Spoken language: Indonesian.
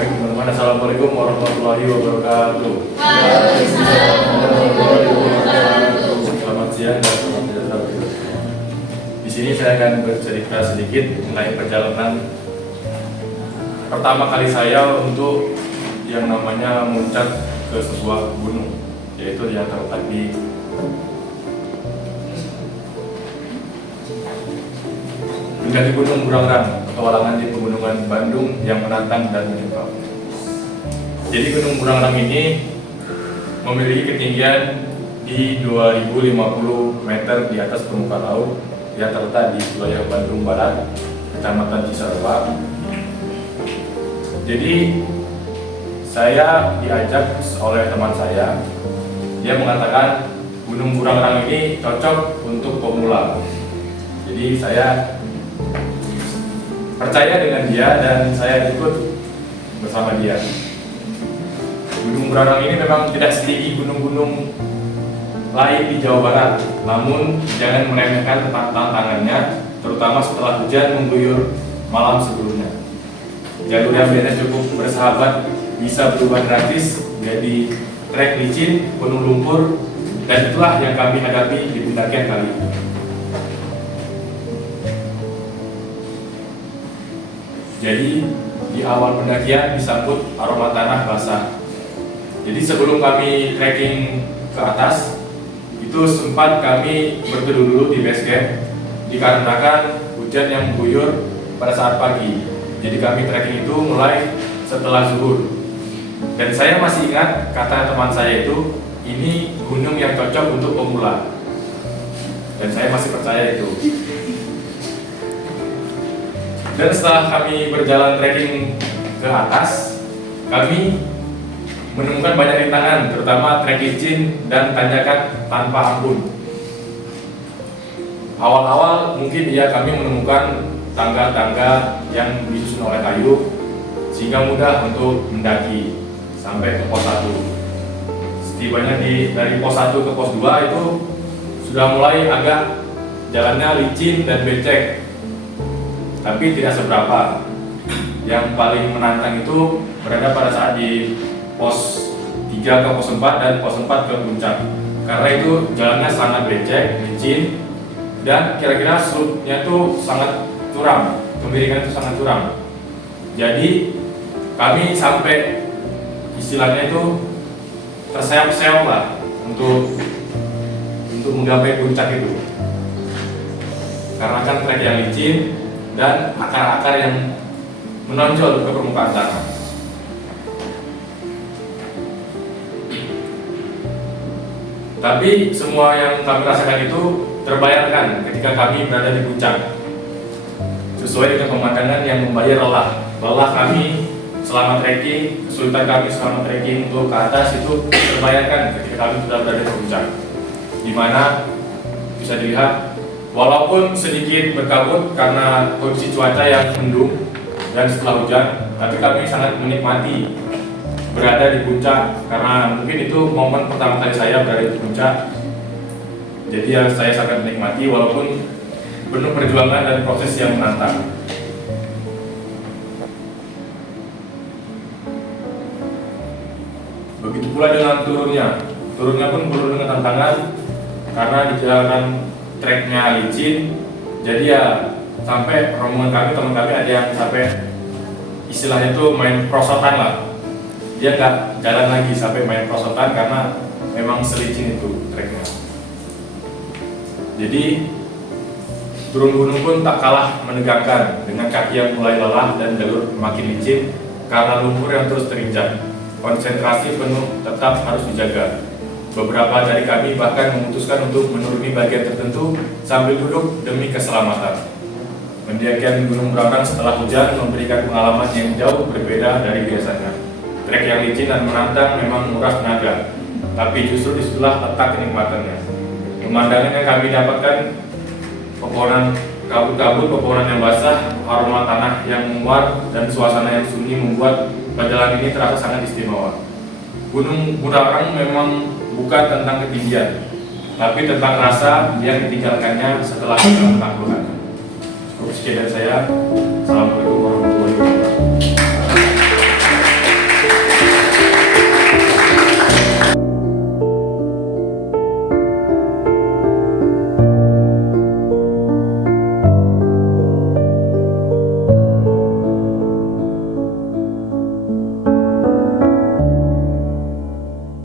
Baik teman-teman, Assalamualaikum warahmatullahi wabarakatuh. Waalaikumsalam warahmatullahi wabarakatuh. Selamat siang dan selamat datang. Di sini saya akan bercerita sedikit mengenai perjalanan pertama kali saya untuk yang namanya muncak ke sebuah gunung, yaitu yang terletak di mendaki Gunung Burangrang, petualangan di pegunungan Bandung yang menantang dan menyebalkan. Jadi Gunung Burangrang ini memiliki ketinggian di 2050 meter di atas permukaan laut yang terletak di wilayah Bandung Barat, Kecamatan Cisarua. Jadi saya diajak oleh teman saya, dia mengatakan Gunung Burangrang ini cocok untuk pemula. Jadi saya percaya dengan dia dan saya ikut bersama dia. Gunung Burangrang ini memang tidak setinggi gunung-gunung lain di Jawa Barat, namun jangan meremehkan tantangannya, terutama setelah hujan mengguyur malam sebelumnya. Jalur yang biasanya cukup bersahabat bisa berubah drastis jadi trek licin, penuh lumpur, dan itulah yang kami hadapi di pendakian kali ini. Jadi di awal pendakian disambut aroma tanah basah. Jadi sebelum kami trekking ke atas, itu sempat kami berteduh dulu di base camp dikarenakan hujan yang mengguyur pada saat pagi. Jadi kami trekking itu mulai setelah zuhur. Dan saya masih ingat kata teman saya itu, ini gunung yang cocok untuk pemula. Dan saya masih percaya itu. Dan setelah kami berjalan trekking ke atas, kami menemukan banyak rintangan, terutama trek licin dan tanjakan tanpa ampun. Awal-awal mungkin kami menemukan tangga-tangga yang disusun oleh kayu, sehingga mudah untuk mendaki sampai ke pos 1. Setibanya dari pos 1 ke pos 2 itu sudah mulai agak jalannya licin dan becek, tapi tidak seberapa. Yang paling menantang itu berada pada saat di pos 3 ke pos 4 dan pos 4 ke puncak, karena itu jalannya sangat becek, licin, dan kira-kira slope-nya itu sangat curam, kemiringan itu sangat curam. Jadi kami sampai istilahnya itu terseok-seok lah untuk menggapai puncak itu, karena kan trek yang licin dan akar-akar yang menonjol ke permukaan tanah. Tapi semua yang kami rasakan itu terbayarkan ketika kami berada di puncak, sesuai dengan pemandangan yang membayar lelah kami selama trekking, kesulitan kami selama trekking untuk ke atas itu terbayarkan ketika kami sudah berada di puncak, di mana bisa dilihat walaupun sedikit berkabut karena kondisi cuaca yang mendung dan setelah hujan, tapi kami sangat menikmati berada di puncak karena mungkin itu momen pertama kali saya berada di puncak. Jadi saya sangat menikmati walaupun penuh perjuangan dan proses yang menantang. Begitu pula dengan turunnya pun penuh dengan tantangan karena di jalanan treknya licin. Jadi sampai rombongan kami, teman kami ada yang sampai istilahnya itu main prosotan lah. Dia nggak jalan lagi sampai main prosotan karena memang selicin itu treknya. Jadi turun gunung pun tak kalah menegangkan dengan kaki yang mulai lelah dan jalur makin licin karena lumpur yang terus terinjak. Konsentrasi penuh tetap harus dijaga. Beberapa dari kami bahkan memutuskan untuk menuruni bagian tertentu sambil duduk demi keselamatan. Pendakian Gunung Burangrang setelah hujan memberikan pengalaman yang jauh berbeda dari biasanya. Trek yang licin dan menantang memang menguras tenaga, tapi justru disitulah letak kenikmatannya. Pemandangan yang kami dapatkan, pepohonan kabut-kabut, pepohonan yang basah, aroma tanah yang menguat, dan suasana yang sunyi membuat perjalanan ini terasa sangat istimewa. Gunung Burangrang memang bukan tentang ketinggian, tapi tentang rasa yang ditinggalkannya setelah kita menaklukkan. Cukup sekian dari saya.